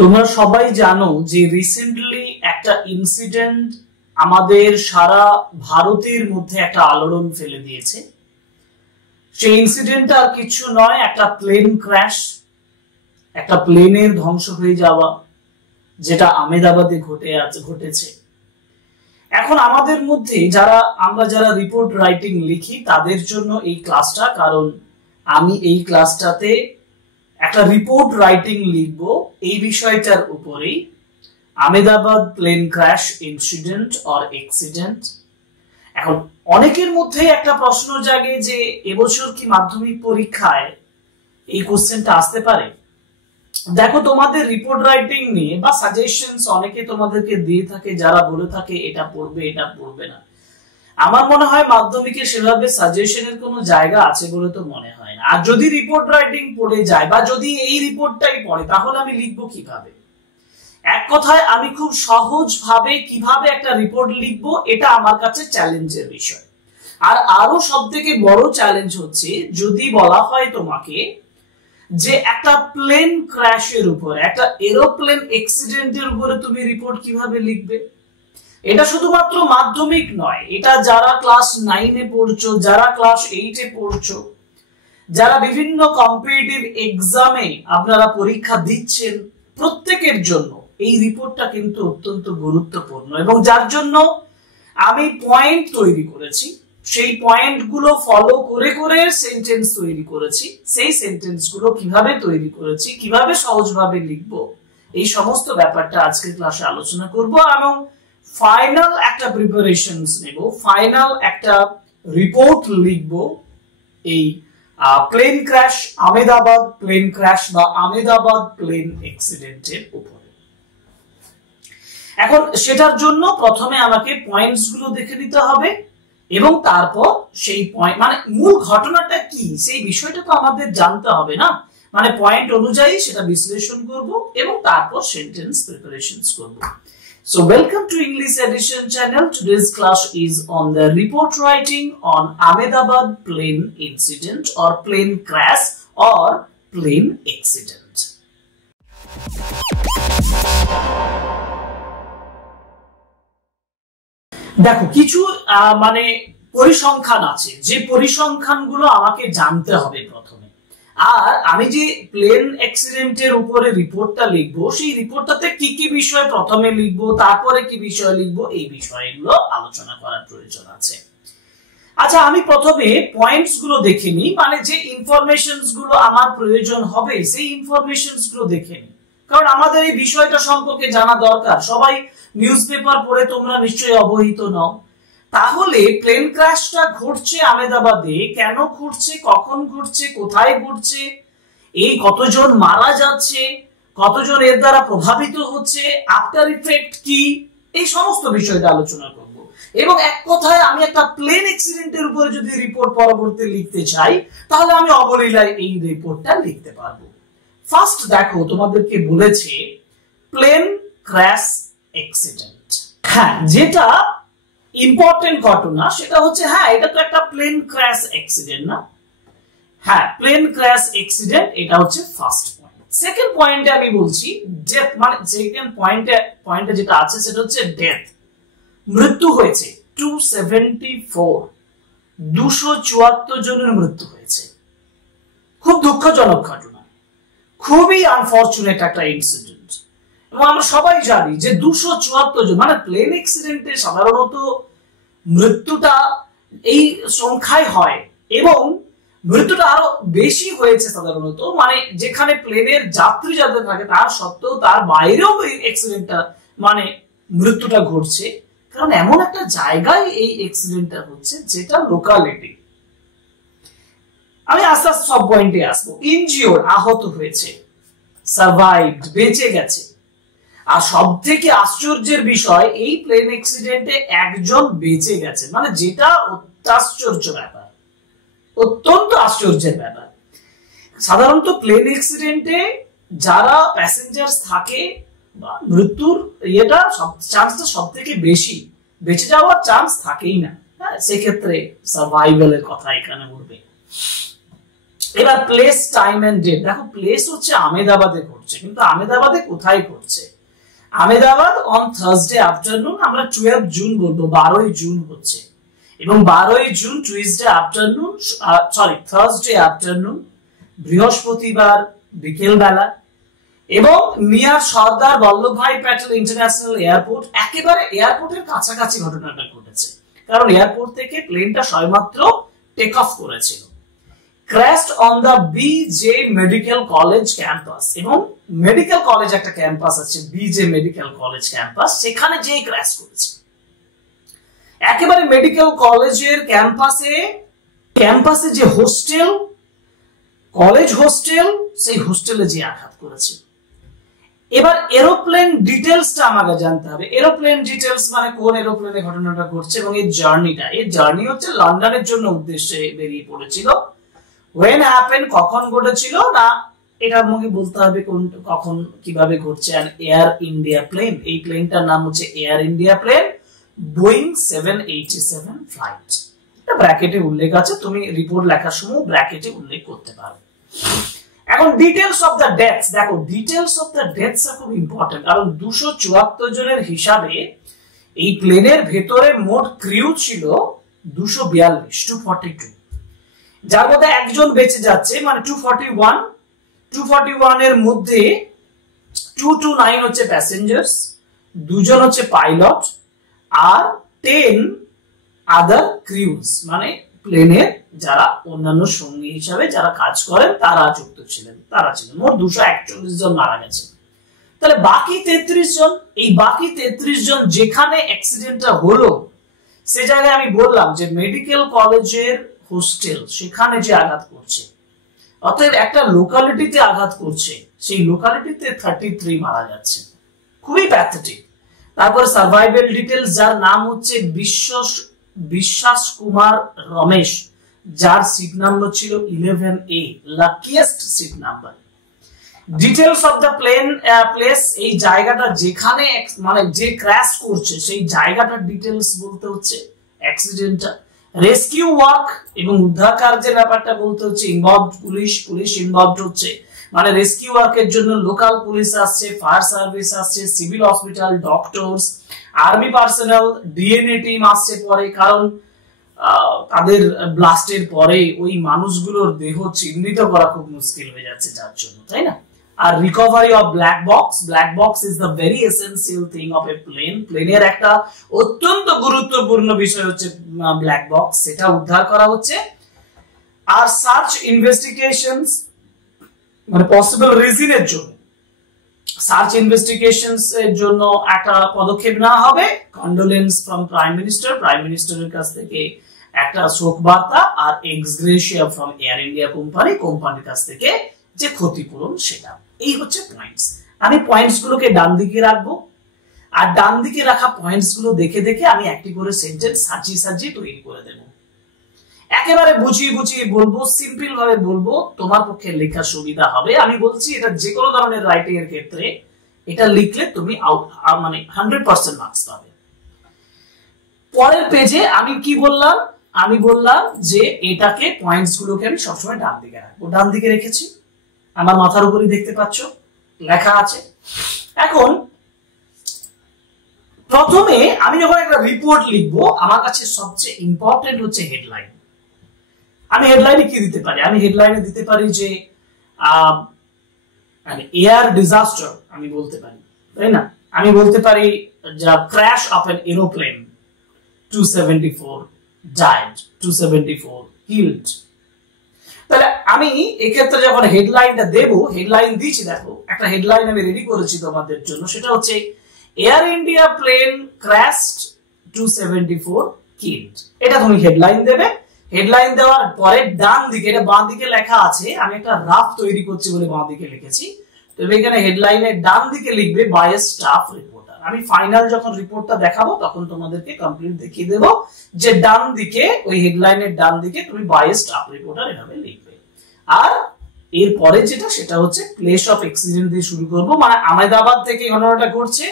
তোমরা সবাই জানো যে রিসেন্টলি একটা ইনসিডেন্ট আমাদের সারা ভারতের মধ্যে একটা আলোড়ন ফেলে দিয়েছে। সেই ইনসিডেন্টটা আর কিছু নয়, একটা প্লেন ক্র্যাশ, একটা প্লেনের ধ্বংস হয়ে যাওয়া, যেটা আহমেদাবাদে ঘটেছে। এখন আমাদের মধ্যে আমরা যারা রিপোর্ট রাইটিং লিখি তাদের জন্য এই ক্লাসটা, কারণ আমি এই ক্লাসটাতে একটা রিপোর্ট রাইটিং লিখব এই বিষয়টার উপরেই, Ahmedabad plane crash incident or accident. এখন অনেকের মধ্যে একটা প্রশ্ন জাগে যে এবছর কি মাধ্যমিক পরীক্ষায় এই কোশ্চেনটা আসতে পারে। দেখো, তোমাদের রিপোর্ট রাইটিং নিয়ে বা সাজেশনস অনেকে তোমাদেরকে দিয়ে থাকে, যারা বলে থাকে এটা পড়বে এটা পড়বে না। আমার মনে হয় মাধ্যমিকে সেভাবে সাজেশনের কোনো জায়গা আছে বলে তো মনে হয় না। আর যদি রিপোর্ট রাইটিং পড়ে যায় বা যদি এই রিপোর্টটাই পড়ে, তাহলে আমি লিখবো কিভাবে? এক কথায় আমি খুব সহজভাবে কিভাবে একটা রিপোর্ট লিখবো, এটা আমার কাছে চ্যালেঞ্জের বিষয়। আর আরো সবথেকে বড় চ্যালেঞ্জ হচ্ছে যদি বলা হয় তোমাকে যে একটা প্লেন ক্র্যাশের উপরে, একটা এরোপ্লেন অ্যাক্সিডেন্টের উপরে তুমি রিপোর্ট কিভাবে লিখবে। এটা শুধুমাত্র মাধ্যমিক নয়, এটা যারা ক্লাস 9-এ পড়ছো, যারা ক্লাস 8-এ পড়ছো, যারা বিভিন্ন কম্পিটিটিভ এক্সামে আপনারা পরীক্ষা দিচ্ছেন, প্রত্যেকের জন্য এই রিপোর্টটা কিন্তু অত্যন্ত গুরুত্বপূর্ণ। এবং যার জন্য আমি পয়েন্ট তৈরি করেছি, সেই পয়েন্টগুলো ফলো করে করে সেন্টেন্স তৈরি করেছি। সেই সেন্টেন্সগুলো কিভাবে তৈরি করেছি, কিভাবে সহজভাবে লিখবো, এই সমস্ত ব্যাপারটা আজকের ক্লাসে আলোচনা করব এবং ফাইনাল একটা প্রিপারেশনস নেব, ফাইনাল একটা রিপোর্ট লিখব এই plane crash, Ahmedabad plane crash বা আহমেদাবাদ প্লেন অ্যাক্সিডেন্টের উপরে। এখন সেটার জন্য প্রথমে আমাকে পয়েন্টস গুলো দেখে নিতে হবে এবং তারপর সেই পয়েন্ট মানে মূল ঘটনাটা কি সেই বিষয়টা তো আমাদের জানতে হবে না, মানে পয়েন্ট অনুযায়ী সেটা বিশ্লেষণ করব এবং তারপর সেন্টেন্স প্রিপারেশনস করব। So welcome to English Edition channel. Today's class is on the report writing on Ahmedabad plane incident or plane crash or plane accident. দেখো, কিছু মানে পরিসংখ্যান আছে, যে পরিসংখ্যানগুলো আমাকে জানতে হবে প্রথমে। আর আমি যে প্লেন অ্যাক্সিডেন্টের উপরে রিপোর্টটা লিখবো, সেই রিপোর্টটাতে কি কি বিষয় প্রথমে লিখবো, তারপরে কি বিষয় লিখবো, এই বিষয়গুলো আলোচনা করার প্রয়োজন আছে। আচ্ছা, আমি প্রথমে পয়েন্টস গুলো দেখে নিই, মানে যে ইনফরমেশনস গুলো আমার প্রয়োজন হবে সেই ইনফরমেশনস গুলো দেখে নিই, কারণ আমাদের এই বিষয়টা সম্পর্কে জানা দরকার। সবাই নিউজ পেপার পড়ে তোমরা নিশ্চয়ই অবহিত নও। তাহলে প্লেন ক্র্যাশটা ঘটছে আহমেদাবাদে, কেন ঘটছে, কখন ঘটছে, কোথায় ঘটছে, এই কতজন মারা যাচ্ছে, কতজন এর দ্বারা প্রভাবিত হচ্ছে, আফটার ইফেক্ট কি, এই সমস্ত বিষয়টা আলোচনা করব। এবং এক কথায় আমি একটা প্লেন অ্যাক্সিডেন্টের উপরে যদি রিপোর্ট পরবর্তী লিখতে চাই, তাহলে আমি অবলীলায় এই রিপোর্টটা লিখতে পারবো। ফার্স্ট দেখো, তোমাদেরকে বলেছে প্লেন ক্র্যাশ অ্যাক্সিডেন্ট। হ্যাঁ, যেটা ইম্পর্টেন্ট ঘটনা সেটা হচ্ছে, হ্যাঁ এটা তো একটা প্লেন ক্র্যাশ অ্যাক্সিডেন্ট না। হ্যাঁ, প্লেন ক্র্যাশ অ্যাক্সিডেন্ট, এটা হচ্ছে ফার্স্ট পয়েন্ট। সেকেন্ড পয়েন্টে আমি বলছি ডেথ, মানে সেকেন্ড পয়েন্টে যেটা আছে সেটা হচ্ছে ডেথ, মৃত্যু হয়েছে 274 জনের মৃত্যু হয়েছে। খুব দুঃখজনক ঘটনা, খুবই আনফরচুনেট একটা ইনসিডেন্ট। এবং আমরা সবাই জানি যে 274 জন, মানে প্লেন অ্যাক্সিডেন্টে সাধারণত মৃত্যুটা এই সংখ্যায় হয় এবং মৃত্যুটা আরো বেশি হয়েছে সাধারণত, মানে যেখানে প্লেনের যাত্রী যাদের থাকে তার সত্ত্বেও তার বাইরেও এই অ্যাক্সিডেন্টটা মানে মৃত্যুটা ঘটছে, কারণ এমন একটা জায়গায় এই অ্যাক্সিডেন্টটা হচ্ছে যেটা লোকালিটি। আমি আস্তে আস্তে সব পয়েন্টে আসবো। ইনজিওর্ড, আহত হয়েছে, সার্ভাইভড, বেঁচে গেছে। আর সব থেকে আশ্চর্যের বিষয়, এই প্লেন অ্যাক্সিডেন্টে একজন বেঁচে গেছে, মানে যেটা আশ্চর্য ব্যাপার, অত্যন্ত আশ্চর্যের ব্যাপার। সাধারণত প্লেন অ্যাক্সিডেন্টে যারা প্যাসেঞ্জার থাকে বা মৃত্যুর চান্সটা সব থেকে বেশি, বেঁচে যাওয়ার চান্স থাকেই না। হ্যাঁ, সেক্ষেত্রে সার্ভাইভালের কথা এখানে বলবে। এবার প্লেস, টাইম এন্ড ডেট। দেখো প্লেস হচ্ছে আহমেদাবাদে ঘটছে, কিন্তু আহমেদাবাদে কোথায় ঘটছে? আহমেদাবাদ অন থার্সডে আফটারনুন, আমরা 12 জুন বলবো, 12ই জুন হচ্ছে, এবং 12ই June Tuesday afternoon, Thursday afternoon, বৃহস্পতিবার বিকেল বেলা, এবং near Sardar Vallabhbhai Patel international airport, একেবারে এয়ারপোর্টের কাছাকাছি ঘটনাটা ঘটেছে, কারণ এয়ারপোর্ট থেকে প্লেনটা সবেমাত্র টেক অফ করেছিল। crashed on the BJ Medical College campus, এবং মেডিকেল কলেজ একটা ক্যাম্পাস আছে, বিজে মেডিকেল কলেজ ক্যাম্পাস, সেখানে যে ক্র্যাশ করেছে, একেবারে মেডিকেল কলেজের ক্যাম্পাসে যে হোস্টেল, কলেজ হোস্টেল, সেই হোস্টেলে যে আঘাত করেছে। এবার এরোপ্লেন ডিটেলসটা আমাকে জানতে হবে। এরোপ্লেন ডিটেলস মানে কোন এরোপ্লেনে ঘটনাটা ঘটছে, এবং এর জার্নি হচ্ছে লন্ডনের জন্য উদ্দেশ্যে বেরিয়ে পড়েছিল। when happened, কখন ঘটেছিল না, এটা আমাকে বলতে হবে কখন কিভাবে ঘটছে। আর এয়ার ইন্ডিয়া প্লেন, এই প্লেনটার নাম হচ্ছে Air India plane, Boeing 787 flight. এটা ব্র্যাকেটে উল্লেখ আছে, তুমি রিপোর্ট লেখার সময় ব্র্যাকেটে উল্লেখ করতে পারো। এখন ডিটেলস অফ দ্য ডেথস, দেখো ডিটেলস অফ দ্য ডেথস খুব ইম্পর্টেন্ট, কারণ 274 জনের হিসাবে এই প্লেনের ভেতরে মোট ক্রিউ ছিল 242, যার মধ্যে একজন বেঁচে যাচ্ছে, মানে 241 এর মধ্যে 229 হচ্ছে প্যাসেঞ্জার্স, 2 হচ্ছে পাইলট, আর 10 আদার ক্রিউজ, মানে প্লেনের যারা অন্যান্য সঙ্গী হিসাবে যারা কাজ করেন তারা যুক্ত ছিলেন, মোট 241 জন মারা গেছে। তাহলে বাকি 33 জন, এই বাকি 33 জন যেখানে অ্যাক্সিডেন্টটা হলো সে জায়গায় আমি বললাম যে মেডিকেল কলেজের হোস্টেল, সেখানে যে আঘাত করছে, অতএব একটা লোকালিটিতে আঘাত করছে, সেই লোকালিটিতে 33 মারা যাচ্ছে, খুবই প্যাথেটিক। তারপর সার্ভাইভাল ডিটেলস, যার নাম হচ্ছে বিশ্বাস কুমার রমেশ, যার সিট নাম্বার ছিল 11A, luckiest seat number. Details of the place, এই জায়গাটা যেখানে মানে যে ক্র্যাশ করছে সেই জায়গাটার ডিটেলস বলতে হচ্ছে অ্যাক্সিডেন্টটা। রেস্কিউ ওয়ার্ক এবং উদ্ধার কার্যের ব্যাপারটা বলতে হচ্ছে, ইনভলভড পুলিশ ইনভলভড হচ্ছে, মানে রেস্কিউ ওয়ার্কের জন্য লোকাল পুলিশ আসছে, ফায়ার সার্ভিস আসছে, civil hospital, doctors, army personal, DNA team আসছে পরে, কারণ তাদের ব্লাস্টের পরে ওই মানুষগুলোর দেহ চিহ্নিত করা খুব মুশকিল হয়ে যাচ্ছে যার জন্য, তাই না? আর recovery of black box is the very essential thing of a প্লেনের একটা অত্যন্ত গুরুত্বপূর্ণ বিষয় হচ্ছে ব্ল্যাক বক্স, সেটা উদ্ধার করা হচ্ছে। আর সার্চ ইনভেস্টিগেশনস, মানে পসিবল রিজনের জন্য সার্চ ইনভেস্টিগেশনস এর জন্য একটা পদক্ষেপ নেওয়া হবে। কন্ডোলেন্স ফ্রম প্রাইম মিনিস্টারের কাছ থেকে একটা শোক বার্তা, আর এক্সগ্রেশিয়া ফ্রম এয়ার ইন্ডিয়া কোম্পানির কাছ থেকে যে ক্ষতিপূরণ, সেটা। এই হচ্ছে পয়েন্টস। আমি পয়েন্টস গুলোকে ডান দিকে রাখবো, আর ডান দিকে রাখা পয়েন্টস গুলো দেখে দেখে আমি একটি করে সেন্টেন্স সাজিয়ে তৈরি করে দেবো। একেবারে বুঝিয়ে বলবো, সিম্পল ভাবে বলবো, তোমার পক্ষে লেখা সুবিধা হবে। আমি বলছি এটা যে কোনো ধরনের রাইটিং এর ক্ষেত্রে এটা লিখলে তুমি মানে 100% মার্কস পাবে। পরের পেজে আমি কি বললাম, আমি বললাম যে এটাকে পয়েন্টস গুলোকে আমি সবসময় ডান দিকে রাখবো। ডান দিকে রেখেছি, আমার মাথার উপরই দেখতে পাচ্ছ লেখা আছে। এখন প্রথমে আমি যখন একটা রিপোর্ট লিখবো, আমার কাছে সবচেয়ে ইম্পর্টেন্ট হচ্ছে হেডলাইন। আমি হেডলাইনে কি দিতে পারি? আমি হেডলাইনে দিতে পারি যে এয়ার ডিজাস্টার, আমি বলতে পারি, তাই না? আমি বলতে পারি যা crash of N aeroplane, 274 died, 274 killed। তাহলে আমি এক্ষেত্রে যখন হেডলাইনটা দেবো, হেডলাইন দিচ্ছি, দেখো একটা হেডলাইন আমি রেডি করেছি তোমাদের জন্য, সেটা হচ্ছে Air India plane crashed, 274 killed। এটা তুমি হেডলাইন দেবে। হেডলাইন দেওয়ার পরে ডান দিকে, এটা বাঁ দিকে লেখা আছে, আমি একটা রাফ তৈরি করছি বলে বাঁ দিকে লিখেছি, তবে এখানে হেডলাইনের ডান দিকে লিখবে বাই এ স্টাফ রিপোর্টার। আমি ফাইনাল যখন রিপোর্টটা দেখাবো তখন তোমাদেরকে কমপ্লিট দেখিয়ে দেবো যে ডান দিকে, ওই হেডলাইনের ডান দিকে তুমি বাই এ স্টাফ রিপোর্টার এভাবে লিখবে। আর এরপরে যেটা, সেটা হচ্ছে প্লেস অফ অ্যাক্সিডেন্ট দিয়ে শুরু করবো, মানে আহমেদাবাদ থেকে ঘটনাটা ঘটছে,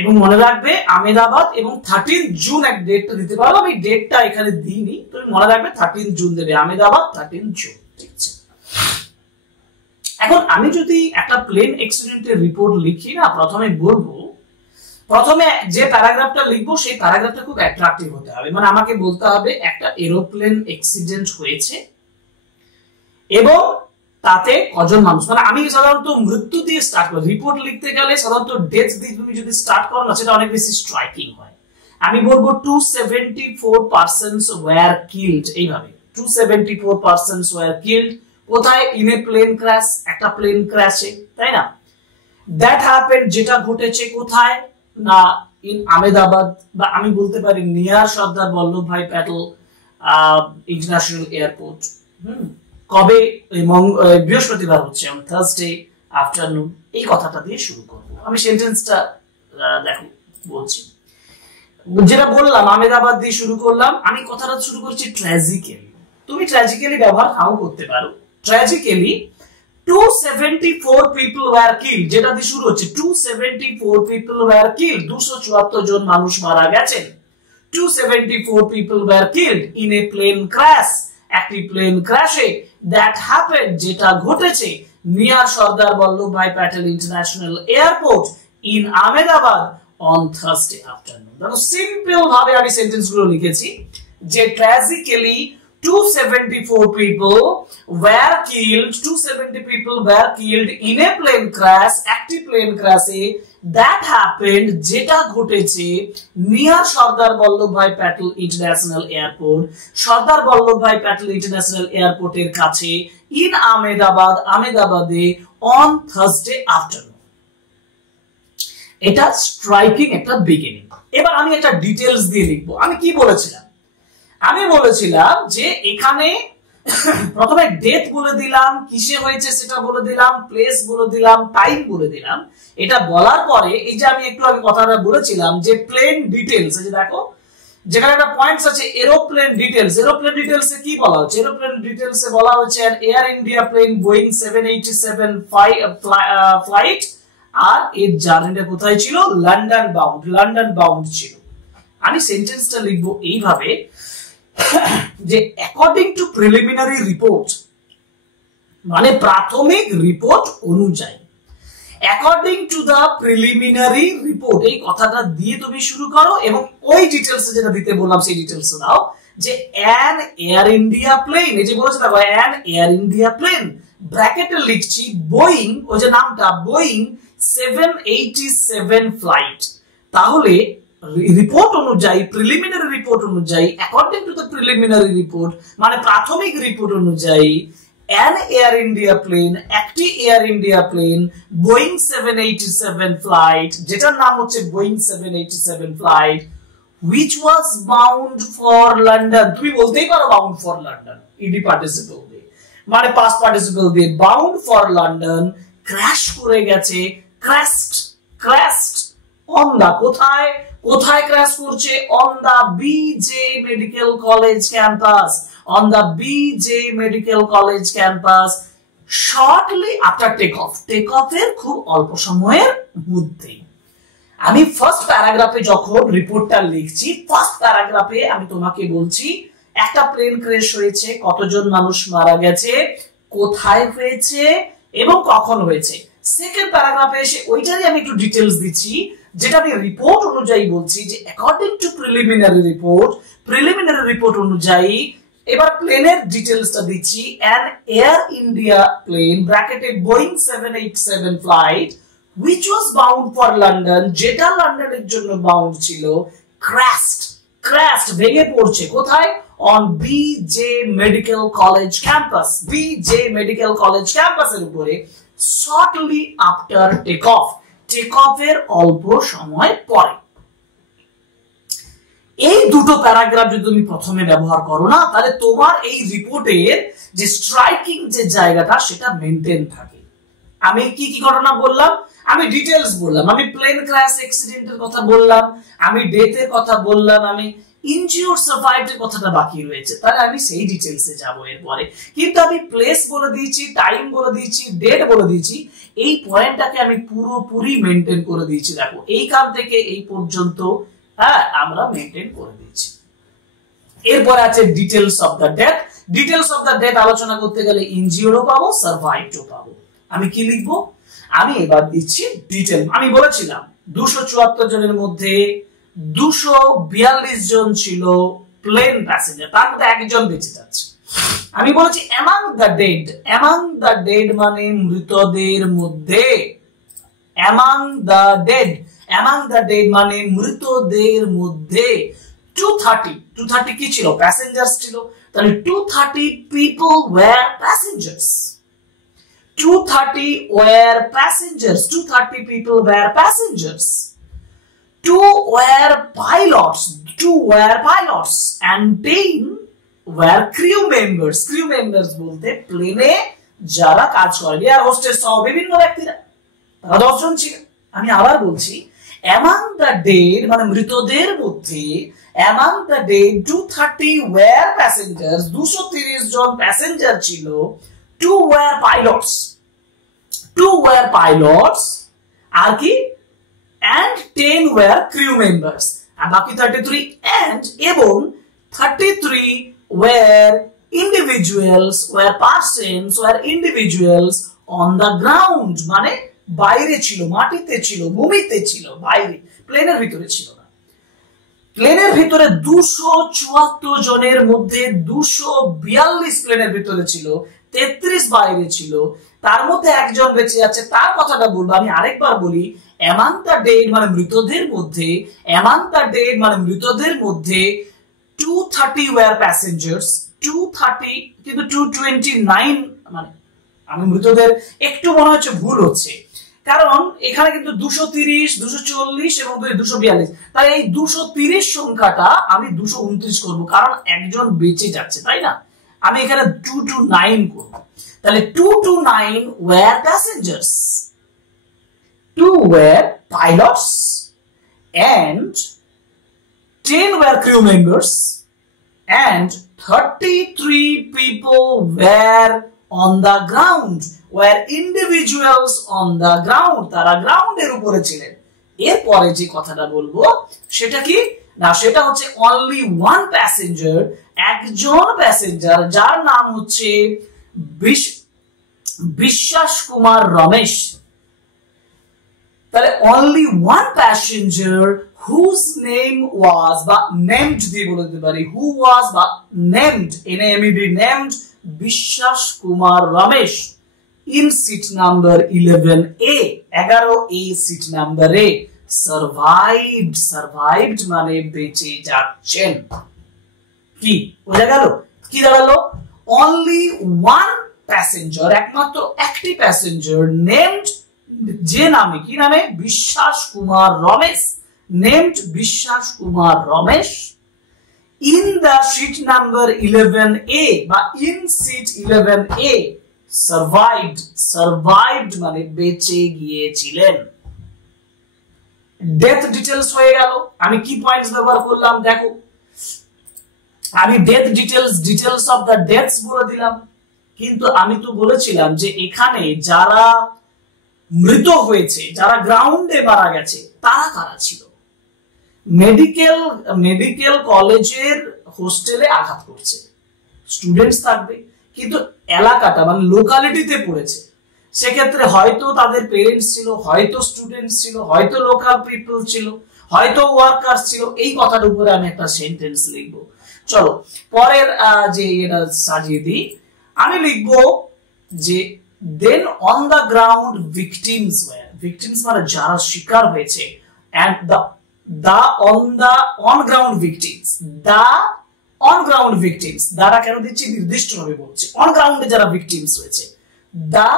এবং মনে রাখবে আহমেদাবাদ, এবং 13 জুন এক ডেটটা দিতে পারবো, আমি ডেটটা এখানে দিইনি, তুমি মনে রাখবে 13 জুন দেবে, আহমেদাবাদ 13 জুন, ঠিক আছে? এখন আমি যদি একটা প্লেন অ্যাক্সিডেন্টের রিপোর্ট লিখি না, প্রথমে যে প্যারাগ্রাফটা লিখবো সেই প্যারাগ্রাফটা খুব অ্যাট্রাকটিভ হতে হবে। মানে আমাকে বলতে হবে একটা এরোপ্লেন অ্যাক্সিডেন্ট হয়েছে এবং তাতে কজন মানুষ, মানে আমি সাধারণত মৃত্যু দিয়ে স্টার্ট করি। রিপোর্ট লিখতে গেলে সাধারণত ডেথ দিয়ে তুমি যদি স্টার্ট করো না, সেটা অনেক বেশি স্ট্রাইকিং হয়। আমি বলবো 274 পার্সনস ওয়্যার কিল্ড, এইভাবে 274 পার্সনস ওয়্যার কিল্ড। কোথায়? ইন এ প্লেন ক্র্যাশ, একটা প্লেন ক্র্যাশে, তাই না? দ্যাট হ্যাপেন্ড, যেটা ঘটেছে কোথায় না, ইন আহমেদাবাদ, বা আমি বলতে পারি near Sardar Vallabhbhai Patel international airport. কবে? বৃহস্পতিবার হচ্ছে, অন থার্সডে আফটারনুন। এই কথাটা দিয়ে শুরু করব। আমি সেন্টেন্সটা দেখো বলছি, যেটা বললাম আহমেদাবাদ দিয়ে শুরু করলাম। আমি কথাটা শুরু করছি ট্র্যাজিক্যালি। তুমি ট্র্যাজিক্যালি ব্যবহার নাও করতে পারো। ট্র্যাজিক্যালি 274 people were killed, যেটা দিয়ে শুরু হচ্ছে 274 people were killed, 274 জন মানুষ মারা গেছেন। 274 people were killed in a plane crash, একটি প্লেন ক্র্যাশে, that happened, যেটা ঘটেছে, near Sardar Vallabhbhai Patel international airport in Ahmedabad on Thursday afternoon। দেখো সিম্পল ভাবে আমি সেন্টেন্সগুলো লিখেছি যে ট্র্যাজিক্যালি 274 people were killed, 270 people were killed in a plane crash, একটি প্লেন ক্র্যাশে, that happened, যেটা ঘটেছে, near Sardar Vallabhbhai Patel international airport, Sardar Vallabhbhai Patel international এয়ারপোর্টের কাছে, ইন আহমেদাবাদ, আহমেদাবাদে, on Thursday afternoon। এটা স্ট্রাইকিং একটা বিগিনিং। এবার আমি একটা ডিটেইলস দিয়ে লিখবো। আমি কি বলেছিলাম? আমি বলেছিলাম যে এখানে প্রথমে ডেট বলে দিলাম, কিসে হয়েছে সেটা বলে দিলাম, প্লেস বলে দিলাম, টাইম বলে দিলাম। এটা বলার পরে এই যে আমি একটু আগে কথাটা বলেছিলাম যে প্লেন ডিটেইলস, এই যে দেখো যেখানে একটা পয়েন্টস আছে এরোপ্লেন ডিটেইলস। এরোপ্লেন ডিটেইলসে কি বলা হচ্ছে? এরোপ্লেন ডিটেইলসে বলা হচ্ছে an Air India plane Boeing 787 flight, আর এর জার্নিটা কোথায় ছিল? লন্ডন বাউন্ড ছিল। আমি সেন্টেন্সটা লিখবো এইভাবে যে অ্যাকর্ডিং টু প্রিলিমিনারি রিপোর্ট, মানে প্রাথমিক রিপোর্ট অনুযায়ী, according to the preliminary report, এই কথাটা দিয়ে তুমি শুরু করো এবং ওই ডিটেইলস যেটা দিতে বললাম সেই ডিটেইলস দাও যে an এয়ার ইন্ডিয়া প্লেন, এই যে বলেছে দেখো an এয়ার ইন্ডিয়া প্লেন, ব্র্যাকেটে লিখছি বোয়িং, ওই যে নামটা বোয়িং 787 ফ্লাইট। তাহলে রিপোর্ট অনুযায়ী, প্রিলিমিনারি রিপোর্ট অনুযায়ী, according to the preliminary report, মানে প্রাথমিক রিপোর্ট অনুযায়ী, an এয়ার ইন্ডিয়া প্লেন, একটি Air India plane, Boeing 787 flight, যেটার নাম হচ্ছে Boeing 787 flight, which was bound for London। তুমি বলতেই পারো bound for London, ed participle দিয়ে, মানে past participle দিয়ে, bound for London, ক্র্যাশ করে গেছে, crashed on the, কোথায় ক্র্যাশ করছে? on the BJ medical college campus, on the BJ medical college campus, shortly after take-off এর খুব অল্প সময়ের মধ্যে। আমি ফার্স্ট প্যারাগ্রাফে যখন রিপোর্টটা লিখছি, ফার্স্ট প্যারাগ্রাফে আমি তোমাকে বলছি একটা প্লেন ক্র্যাশ হয়েছে, কতজন মানুষ মারা গেছে, কোথায় হয়েছে এবং কখন হয়েছে। সেকেন্ড প্যারাগ্রাফে এসে ওইটারই আমি একটু ডিটেইলস দিচ্ছি, যেটা আমি রিপোর্ট অনুযায়ী বলছি যে অ্যাকর্ডিং টু প্রিলিমিনারি রিপোর্ট অনুযায়ী, এবার প্লেনের ডিটেইলসটা দিচ্ছি, an এয়ার ইন্ডিয়া প্লেন ব্র্যাকেটে Boeing 787 flight which was bound for London, যেটা লন্ডনের জন্য বাউন্ড ছিল, crashed ভেঙে পড়ছে, কোথায়? on BJ medical college campus, BJ medical college ক্যাম্পাসের উপরে, shortly after take-off এর অল্প সময় পরে। এই দুটো প্যারাগ্রাফ যদি তুমি প্রথমে ব্যবহার করো না, তাহলে তোমার এই রিপোর্টের যে স্ট্রাইকিং যে জায়গাটা সেটা মেইনটেইন থাকে। আমি কি ঘটনা বললাম? আমি ডিটেইলস বললাম, আমি প্লেন ক্র্যাশ অ্যাক্সিডেন্টের কথা বললাম, আমি ডেথের কথা বললাম, আমি ইনজিউরড সার্ভাইভের কথাটা বাকি রয়েছে, তাহলে আমি সেই ডিটেইলসে যাব এরপরে। কিন্তু আমি প্লেস বলে দিয়েছি, টাইম বলে দিয়েছি, ডেট বলে দিয়েছি, এই পয়েন্টটাকে আমি পুরোপুরি মেইনটেইন করে দিয়েছি। দেখো এইখান থেকে এই পর্যন্ত আমরা মেইনটেইন করে দিয়েছি। এরপরে আছে details of the death. Details of the death আলোচনা করতে গেলে ইনজিউরডও পাবো, সার্ভাইভডও পাবো। আমি কি লিখবো? আমি এবার দিচ্ছি ডিটেল। আমি বলেছিলাম 274 জনের মধ্যে 242 জন ছিল প্লেন প্যাসেঞ্জার, তার মধ্যে একজন বেঁচে যাচ্ছে। আমি বলেছি among the dead, among the dead মানে মৃতদের মধ্যে, among the dead, among the dead মানে মৃতদের মধ্যে 230 কি ছিল? প্যাসেঞ্জার্স ছিল। তাহলে 230 people were passengers, 230 were passengers, 230 people were passengers, 2 were pilots, 2 were pilots and 10 were crew members, crew members বলতে প্লেনে যারা কাজ করে, এয়ার হোস্টেস সহ বিভিন্ন ব্যক্তিরা, তারা 10 জন ছিল। আমি আবার বলছি among the dead মানে মৃতদের মধ্যে, among the dead 230 were passengers, 230 John passenger ছিল, 2 were pilots, 2 were pilots আর কি, and 10 were crew members, আর বাকি 33 and এবং 33 were individuals, were persons, were individuals on the ground মানে বাইরে ছিল, মাটিতে ছিল, ভূমিতে ছিল, বাইরে, প্লেনের ভিতরে ছিল না। প্লেনের ভিতরে 274 জনের মধ্যে 242 প্লেনের ভিতরে ছিল, 33 বাইরে ছিল, তার মধ্যে একজন বেঁচে যাচ্ছে, তার কথাটা বলবো। আমি আরেকবার বলি, among the dead মানে মৃতদের মধ্যে, among the dead মানে মৃতদের মধ্যে 230 were passengers, 230 কিন্তু 229 মানে, আমি মৃতদের একটু মনে হচ্ছে ভুল হচ্ছে, কারণ এখানে কিন্তু 230, 240 এবং 242, তাই এই 230 সংখ্যাটা আমি 229 করব, কারণ একজন বেঁচে যাচ্ছে, তাই না? আমি এখানে 229 করব। তাহলে 229 were passengers, 2 were pilots and 10 were crew members and 33 people were on the ground, were individuals on the ground, তারা গ্রাউন্ডের উপরে ছিলেন। এরপরে যে কথাটা বলবো সেটা কি না, সেটা হচ্ছে only one passenger, একজন প্যাসেঞ্জার, যার নাম হচ্ছে বিশ্বাস কুমার রমেশ। তাহলে only one passenger whose name was বা named দিয়ে বলতে পারি, who was বা named, named, named Biswas Kumar Ramesh in seat number 11A, 11A seat নাম্বারে survived, survived মানে বেঁচে যাচ্ছেন। কি বোঝা গেল? কি দাঁড়ালো? only one passenger, একমাত্র একটি প্যাসেঞ্জার, named যে নামে, কি নামে? বিশ্বাস Kumar Ramesh, named Biswas Kumar Ramesh in the seat number 11A বা in seat 11A survived, survived মানে বেঁচে গিয়েছিলেন। ডেথ ডিটেলস হয়ে গেল। আমি কি পয়েন্টস ব্যবহার করলাম দেখো, আমি death details, details of the deaths বলে দিলাম, কিন্তু আমি তো বলেছিলাম যে এখানে যারা মৃত হয়েছে, যারা গ্রাউন্ডে মারা গেছে, তারা কারা ছিল? মেডিকেল কলেজের হোস্টেলে আঘাত করছে, স্টুডেন্টস থাকবে, কিন্তু এলাকাটা মানে লোকালিটিতে পড়েছে, সেক্ষেত্রে হয়তো তাদের পেরেন্টস ছিল, হয়তো স্টুডেন্টস ছিল, হয়তো লোকাল পিপল ছিল, হয়তো ওয়ার্কার্স ছিল। এই কথার উপরে আমি একটা সেন্টেন্স লিখবো। চলো পরের যে এটা সাজিয়ে দিই, আমি লিখবো যে then on the ground victims were, victims মানে যারা শিকার হয়েছে, and the on ground victims, the on ground victims, দ্বারা কেন দিচ্ছি নির্দিষ্ট ভাবে বলছি, on ground এ যারা victims হয়েছে, the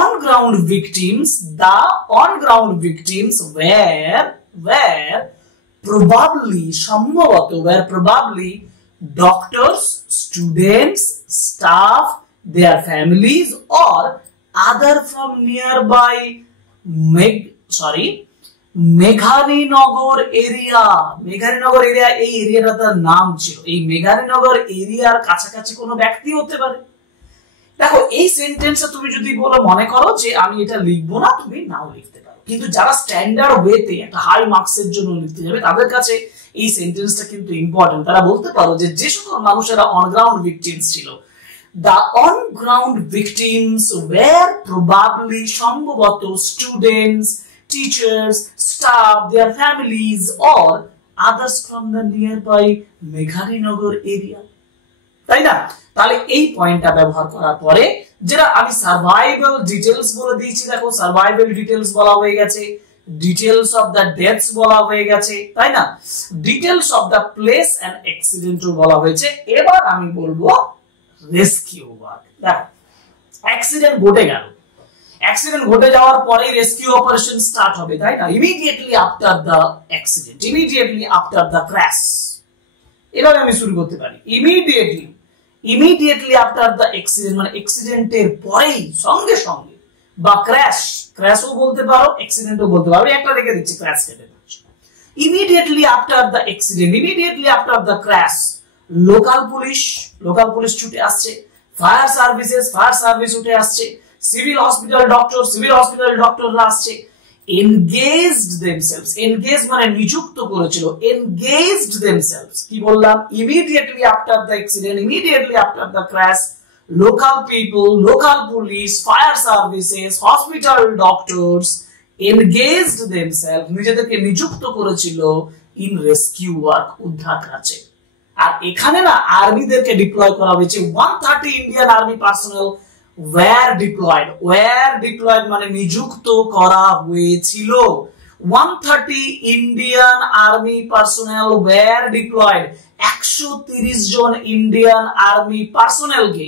on ground victims, the on ground victims were probably, সম্ভবত were probably doctors, students, staff, their families or other from nearby Meghaninagar area. Meghaninagar area, এই এরিয়াটা তার নাম ছিল। এই মেঘানীনগর এরিয়ার কাছাকাছি কোনো ব্যক্তি হতে পারে। দেখো এই সেন্টেন্সটা তুমি যদি বলো মনে করো যে আমি এটা লিখবো না, তুমি নাও লিখতে পারো, কিন্তু যারা স্ট্যান্ডার্ড ওয়েতে একটা হাই মার্কসের জন্য লিখতে যাবে তাদের কাছে এই সেন্টেন্সটা কিন্তু ইম্পর্টেন্ট। তারা বলতে পারো যে যে সকল মানুষেরা অন গ্রাউন্ড ভিকটিমস ছিল, the on-ground victims were probably সম্ভবত students, teachers, staff, their families, or others from the nearby Meghalinagar area. তাই না? তাহলে এই পয়েন্টটা ব্যবহার করার পরে যেটা আমি সার্ভাইভাল ডিটেইলস বলে দিয়েছি, দেখো সার্ভাইভাল ডিটেইলস বলা হয়ে গেছে, ডিটেইলস অফ দ্য ডেথস বলা হয়ে গেছে, তাই না? Details of the place and অ্যাক্সিডেন্টও বলা হয়েছে। এবার আমি বলবো রেস্কিউ ওয়ার্ক। দেখো অ্যাক্সিডেন্ট ঘটে গেল, অ্যাক্সিডেন্ট ঘটে যাওয়ার পরে রেস্কিউ অপারেশন স্টার্ট হবে, তাই না? Immediately after the accident, immediately after the crash, এভাবে আমি শুরু করতে পারি। ইমিডিয়েটলি আফটার দ্য অ্যাক্সিডেন্ট মানে অ্যাক্সিডেন্টের পরেই, সঙ্গে সঙ্গে, বা ক্র্যাশও বলতে পারো, অ্যাক্সিডেন্টও বলতে পারো, একটা রেখে দিচ্ছি, ক্র্যাশ কেটে দিচ্ছি। Immediately after the accident, immediately after the crash, local police ছুটে আসছে, ফায়ার সার্ভিস উঠে আসছে, সিভিল হসপিটাল ডক্টররা আসছে, engaged themselves, engage মানে নিযুক্ত করেছিল, engaged themselves, কি বললাম? immediately after the accident, immediately after the crash, local people, local police, fire services, hospital doctors engaged themselves, নিজেদেরকে নিযুক্ত করেছিল in rescue work, উদ্ধার কাজে। আর এখানে না আর্মিদেরকে ডিপ্লয় করা হয়েছে, 130 Indian army personnel were deployed মানে নিযুক্ত করা হয়েছিল। 130 Indian army personnel were deployed, 130 জন ইন্ডিয়ান আর্মি পার্সোনালকে,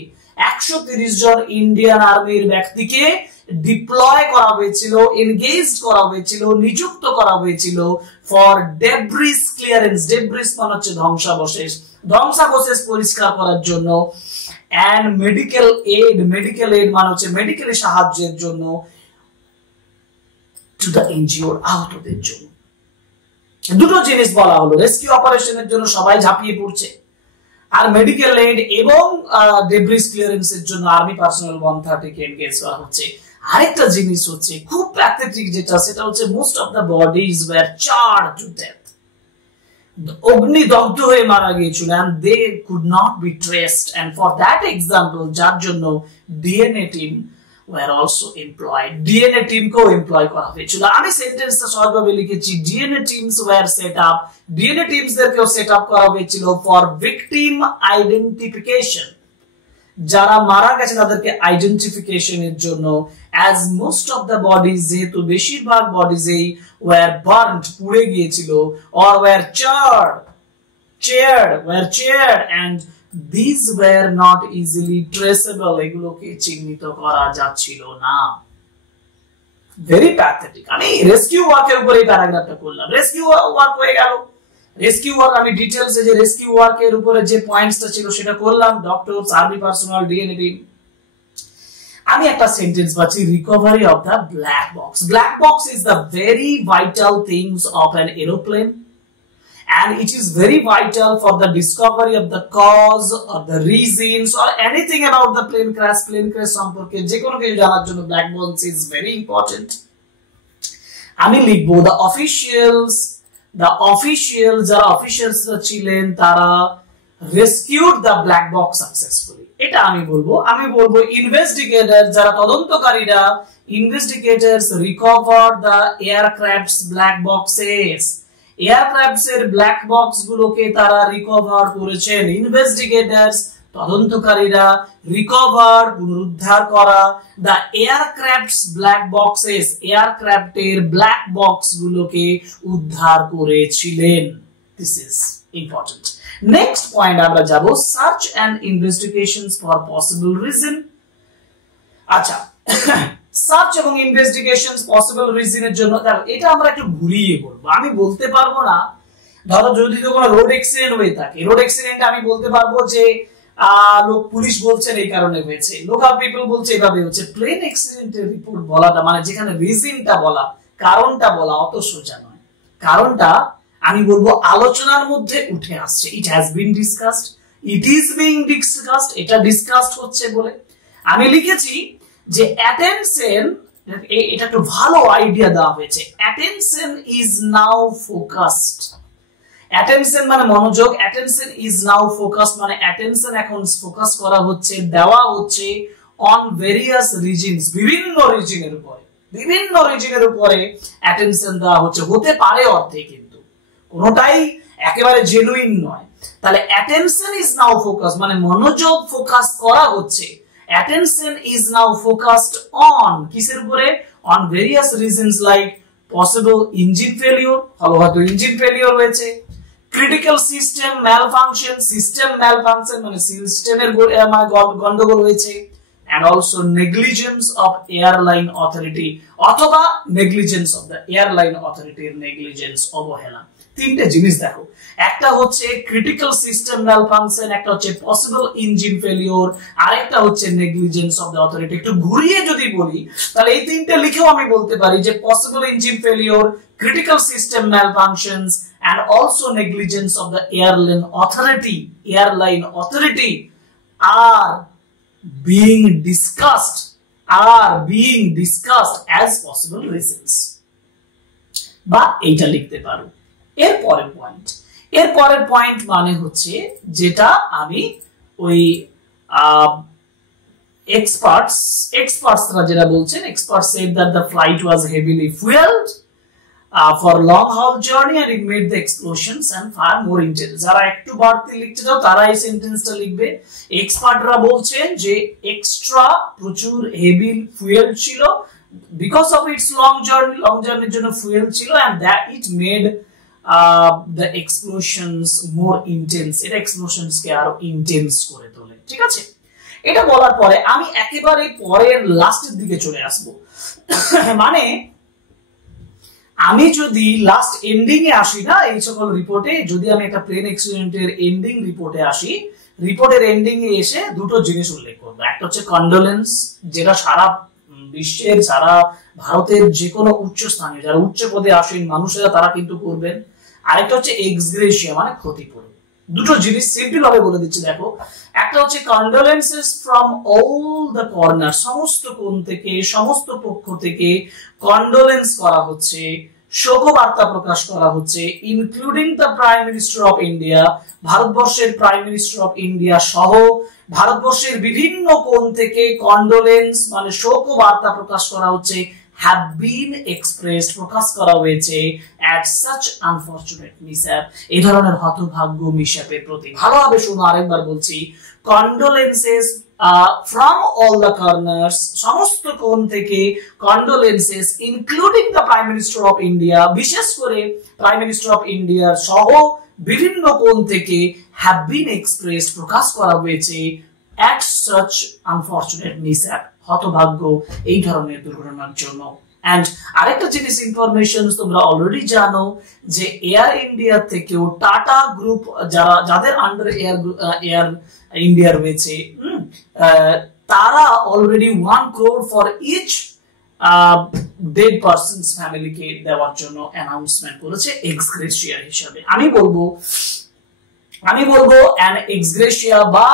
130 জন ইন্ডিয়ান আর্মির ব্যক্তিকে ডিপ্লয় করা হয়েছিল, এনগেজড করা হয়েছিল, নিযুক্ত করা হয়েছিল ফর ডেব্রিস ক্লিয়ারেন্স। ডেব্রিস মানে হচ্ছে ধ্বংসাবশেষ পরিষ্কার করার জন্য, and medical aid মানে হচ্ছে মেডিকেল সাহায্যের জন্য, to the injured, আহতদের জন্য। দুটো জিনিস বলা হলো, রেস্কিউ অপারেশনের জন্য সবাই ঝাঁপিয়ে পড়ছে, আর মেডিকেল এইড এবং ডেব্রিস ক্লিয়ারেন্সের জন্য আর্মি পার্সোনাল 130 কে এনগেজ করা হচ্ছে। আরেকটা জিনিস হচ্ছে খুব প্যাথেটিক, যেটা সেটা হচ্ছে most of the bodies were charred to death, অগ্নিদগ্ধ হয়ে মারা গিয়েছিল, and they could not be traced, and for that example যার জন্য DNA team were also employed, DNA টিমকেও এমপ্লয় করা হয়েছিল। আমি সেন্টেন্সটা সহজভাবে লিখেছি, DNA teams were set up, DNA টিমসদেরকেও সেট আপ করা হয়েছিল ফর ভিকটিম আইডেন্টিফিকেশন, যারা মারা গেছে তাদেরকে আইডেন্টিফিকেশনের জন্য, as most of the bodies, যেহেতু বেশিরভাগ বডিজেই were burnt, পুড়ে গিয়েছিল, or were charred, and these were not easily traceable, এগুলোকে চিহ্নিত করা যাচ্ছিল না। Very pathetic. আমি রেস্কিউ ওয়ার্কের উপরে এই প্যারাগ্রাফটা করলাম, রেস্কিউ ওয়ার্ক হয়ে গেল। রেস্কিউ ওয়ার্ক আমি ডিটেইলসে যে রেস্কিউ ওয়ার্কের উপরে যে পয়েন্টসটা ছিল সেটা করলাম, doctors, army personal, DNA team. আমি একটা সেন্টেন্স পাচ্ছি, recovery of the black box. Black box is the very vital things of an aeroplane, and it is very vital for the discovery of the cause or the reasons or anything about the plane crash সম্পর্কে যে কোনো কিছু জানার জন্য black box is very important। আমি লিখবো the officials, যারা অফিশিয়ালসরা ছিলেন তারা rescued the black box successfully, এটা আমি বলবো ইনভেস্টিগেটর, যারা তদন্তকারীরা, investigators recovered the aircraft's black boxes, aircraft's এর ব্ল্যাক বক্স গুলোকে তারা রিকভার করেছেন। ইনভেস্টিগেটরস, তদন্তকারীরা, রিকভার পুনরুদ্ধার করা, দ্য এয়ারক্রাফটস ব্ল্যাক বক্সেস, এয়ারক্রাফটের ব্ল্যাক বক্স গুলোকে উদ্ধার করেছিলেন। This is important. Next point আমরা যাব, search and investigations for possible reason. আচ্ছা, সার্চ এবং ইনভেস্টিগেশনস পসিবল রিজনের জন্য, এটা আমরা একটু ঘুরিয়ে বলবো। আমি বলতে পারবো না, ধরো যদি কোনো রোড অ্যাক্সিডেন্ট হয়ে থাকে, রোড অ্যাক্সিডেন্টে আমি বলতে পারবো যে লোক পুলিশ বলছেন এই কারণে হয়েছে, লোকাল পিপল বলছে এইভাবে হয়েছে। প্লেন অ্যাক্সিডেন্টের রিপোর্ট বলাটা মানে যেখানে রিজনটা বলা, কারণটা বলা অত সোজা নয়। কারণটা আমি বলবো আলোচনার মধ্যে উঠে আসছে, it has been discussed, it is being discussed, এটা ডিসকাসড হচ্ছে বলে আমি লিখেছি যে অ্যাটেনশন, এটা একটু ভালো আইডিয়া দেওয়া হয়েছে, attention is now focused, attention মানে মনোযোগ, অ্যাটেনশন ইজ নাও ফোকাস মানে অ্যাটেনশন এখন ফোকাস করা হচ্ছে, দেওয়া হচ্ছে অন ভেরিয়াস রিজনস, বিভিন্ন রিজনের উপরে, বিভিন্ন রিজনের উপরে অ্যাটেনশন দেওয়া হচ্ছে, হতে পারে অর্ধে, কিন্তু কোনোটাই একেবারে জেনুইন নয়। তাহলে অ্যাটেনশন ইজ নাও ফোকাস মানে মনোযোগ ফোকাস করা হচ্ছে, attention is now focused on কিসের উপরে, on various reasons like possible engine failure, হয়তো ইঞ্জিন ফেলিওর হয়েছে, critical system malfunction, system malfunction মানে সিস্টেমের গন্ডগোল হয়েছে, and also negligence of airline authority অথবা negligence of the airline authority এর negligence, অবহেলা। তিনটে জিনিস দেখো, একটা হচ্ছে ক্রিটিক্যাল সিস্টেম ম্যালফাংশন, একটা হচ্ছে পসিবল ইঞ্জিন ফেলিওর, আরেকটা হচ্ছে নেগলিজেন্স অফ দ্য অথরিটি। একটু ঘুরিয়ে যদি বলি তাহলে এই তিনটে লিখেও আমি বলতে পারি যে possible engine failure, critical system malfunctions and also negligence of the airline authority are being discussed as possible reasons, বা এইটা লিখতে পারো। এর পরের পয়েন্ট মানে হচ্ছে যেটা আমি ওই এক্সপার্টসরা যেটা বলছেন, experts said that the flight was heavily fueled for long haul journey and it made the explosions and far more intense। যারা একটু বাড়তি লিখতে চাও তারা এই সেন্টেন্সটা লিখবে। এক্সপার্টরা বলছেন যে এক্সট্রা প্রচুর হেভি ফুয়েল ছিল, because of its long journey জন্য ফুয়েল ছিল, and that it made the explosions more intense, এটা এক্সপ্লোশনস কে আরো ইন্টেন্স করে তোলে। ঠিক আছে, এটা বলার পরে আমি একেবারে পরের লাস্টের দিকে চলে আসব। মানে আমি যদি লাস্ট এন্ডিং এ আসি না এই সকল রিপোর্টে, যদি আমি একটা প্লেন অ্যাক্সিডেন্টের এন্ডিং রিপোর্টে আসি, রিপোর্টের এন্ডিং এ এসে দুটো জিনিস উল্লেখ করব। একটা হচ্ছে কন্ডোলেন্স, যেটা সারা বিশ্বের, সারা ভারতের যে কোনো উচ্চস্থানীয় যারা উচ্চ পদে আসেন মানুষেরা তারা কিন্তু করবেন। আরেকটা হচ্ছে এক্সগ্রেশিয়া মানে ক্ষতিপূরণ। দুটো জিনিস সিম্পল ভাবে বলে দিচ্ছি দেখো। একটা হচ্ছে condolences from all the corner, সমস্ত কোণ থেকে, সমস্ত পক্ষ থেকে কন্ডোলেন্স করা হচ্ছে, শোকবার্তা প্রকাশ করা হচ্ছে, including the prime minister of India, ভারতবর্ষের প্রাইম মিনিস্টার অফ ইন্ডিয়া সহ ভারতবর্ষের বিভিন্ন কোণ থেকে কন্ডোলেন্স মানে শোকবার্তা প্রকাশ করা হচ্ছে, have been expressed প্রকাশ করা হয়েছে at such unfortunate mishap, এই ধরনের হতভাগ্য মিশাপের প্রতি। ভালোভাবে শুনো, আরেকবার বলছি, condolences from all the corners, সমস্ত কোণ থেকে condolences including the prime minister of India, বিশেষ করে প্রাইম মিনিস্টার অফ ইন্ডিয়া সহ বিভিন্ন কোণ থেকে have been expressed প্রকাশ করা হয়েছে at such unfortunate mishap, হতভাগ্য এই ধরনের দুর্ঘটনার জন্য। এন্ড আরেকটা জিনিস ইনফরমেশন তোমরা অলরেডি জানো যে এয়ার ইন্ডিয়া থেকেও টাটা গ্রুপ যাদের আন্ডার এয়ার ইন্ডিয়া রয়েছে, তারা already 1 crore for each dead persons ফ্যামিলিকে দেওয়ার জন্য অ্যানাউন্সমেন্ট করেছে এক্সগ্রেশিয়া হিসাবে। আমি বলবো an ex-gratia বা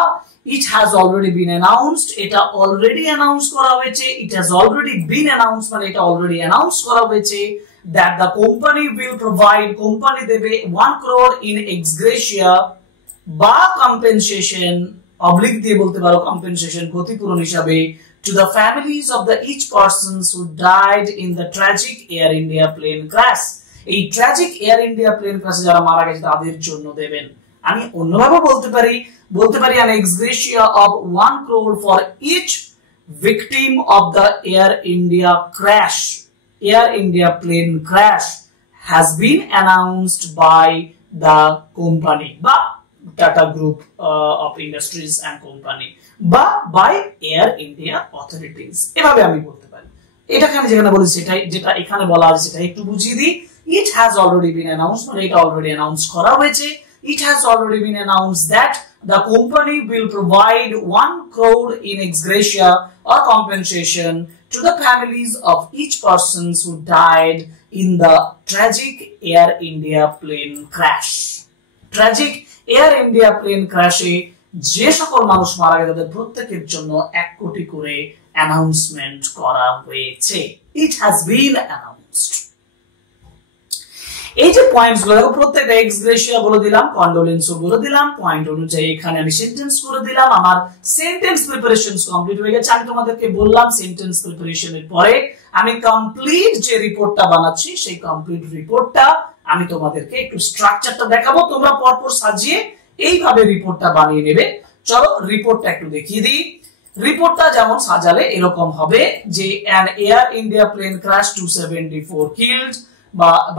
it has already been announced, এটা already announce করা হয়েছে, it has already been announced মানে এটা already announce করা হয়েছে that the company will provide, company দেবে 1 crore in ex-gratia বা compensation, oblique দিয়ে বলতে পারো compensation, ক্ষতিপূরণ হিসাবে to the families of the each persons who died in the tragic Air India plane crash। এই tragic Air India plane crash যারা মারা গেছে তাদের জন্য দেবেন। আমি অন্যভাবে বলতে পারি an ex-gratia of 1 crore for each victim of the Air India crash, Air India plane crash has been announced by the company বা Tata Group of Industries and Company বা by Air India authorities, এভাবে আমি বলতে পারি। এটা এখানে যেখানে বলেছি সেটাই, যেটা এখানে বলা আছে সেটা একটু বুঝিয়ে দিই। it has already been announced মানে এটা অলরেডি অ্যানাউন্স করা হয়েছে। It has already been announced that the company will provide 1 crore in ex-gratia or compensation to the families of each persons who died in the tragic Air India plane crash. Tragic Air India plane crash এ যে সকল মানুষ মারা গেছে তাদের প্রত্যেকের জন্য 1 কোটি করে অ্যানাউন্সমেন্ট করা হয়েছে। It has been announced. এই যে পয়েন্টস গুলো দেখো, প্রত্যেকটা এক্স গ্রেশিয়া বলে দিলাম, কন্ডোলেন্সও বলে দিলাম, পয়েন্ট অনুযায়ী এখানে আমি সেন্টেন্স করে দিলাম। আমার সেন্টেন্স প্রিপারেশনস কমপ্লিট হয়ে গেছে। আমি তোমাদেরকে বললাম সেন্টেন্স প্রিপারেশনের পরে আমি কমপ্লিট যে রিপোর্টটা বানাচ্ছি সেই কমপ্লিট রিপোর্টটা আমি তোমাদেরকে একটু স্ট্রাকচারটা দেখাবো, তোমরা পরপর সাজিয়ে এইভাবে রিপোর্টটা বানিয়ে নেবে। চলো রিপোর্টটা একটু দেখিয়ে দিই। রিপোর্টটা যেমন সাজালে এরকম হবে যে an Air India plane crash 274 killed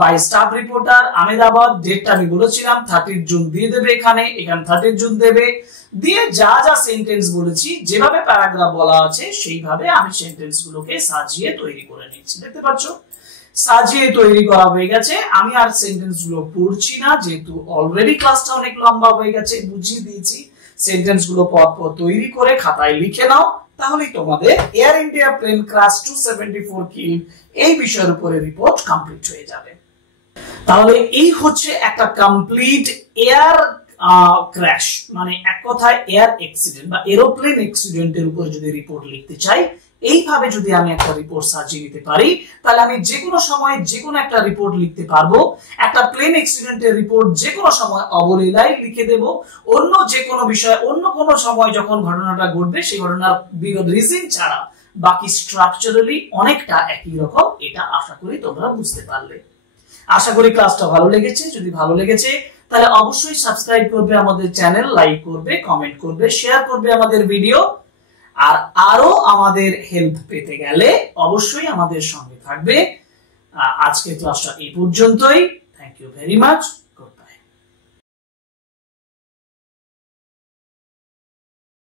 by staff reporter Ahmedabad, ডেটটা আমি বলেছিলাম 30 জুন দিয়ে দেবে, এখানে 30 জুন দেবে, দিয়ে যা যা সেন্টেন্স বলেছি যেভাবে প্যারাগ্রাফ বলা আছে সেইভাবে আমি সেন্টেন্স গুলোকে সাজিয়ে তৈরি করে নিচ্ছি। দেখতে পাচ্ছ সাজিয়ে তৈরি করা হয়ে গেছে। আমি আর সেন্টেন্স গুলো পড়ছি না, যেহেতু অলরেডি ক্লাসটা অনেক লম্বা হয়ে গেছে, বুঝিয়ে দিয়েছি। সেন্টেন্স গুলো পরপর তৈরি করে খাতায় লিখে নাও, তাহলেই তোমাদের এয়ার ইন্ডিয়া প্লেন ক্রাশ 274 কিল এই বিষয়ের উপরে রিপোর্ট কমপ্লিট হয়ে যাবে। তাহলে এই হচ্ছে একটা কমপ্লিট এয়ার ক্র্যাশ, মানে এক কথায় এয়ার অ্যাক্সিডেন্ট বা এরোপ্লেন অ্যাক্সিডেন্টের উপর যদি রিপোর্ট লিখতে চাই, এইভাবে যদি আমি একটা রিপোর্ট সাজিয়ে নিতে পারি, তাহলে আমি যে কোনো সময় যে কোনো একটা রিপোর্ট লিখতে পারবো। একটা প্লেন অ্যাক্সিডেন্টের রিপোর্ট যে কোনো সময় অবলীলায় লিখে দেব। অন্য যে কোনো বিষয় অন্য কোনো সময় যখন ঘটনাটা ঘটবে সেই ঘটনার রিজন ছাড়া বাকি স্ট্রাকচারালি অনেকটা একই রকম, এটা আশা করি তোমরা বুঝতে পারলে। আশা করি ক্লাসটা ভালো লেগেছে। যদি ভালো লেগেছে তাহলে অবশ্যই সাবস্ক্রাইব করবে আমাদের চ্যানেল, লাইক করবে, কমেন্ট করবে, শেয়ার করবে আমাদের ভিডিও। আর আরো আমাদের হেল্প পেতে গেলে অবশ্যই আমাদের সঙ্গে থাকবে। আজকের ক্লাসটা এই পর্যন্তই। Thank you very much.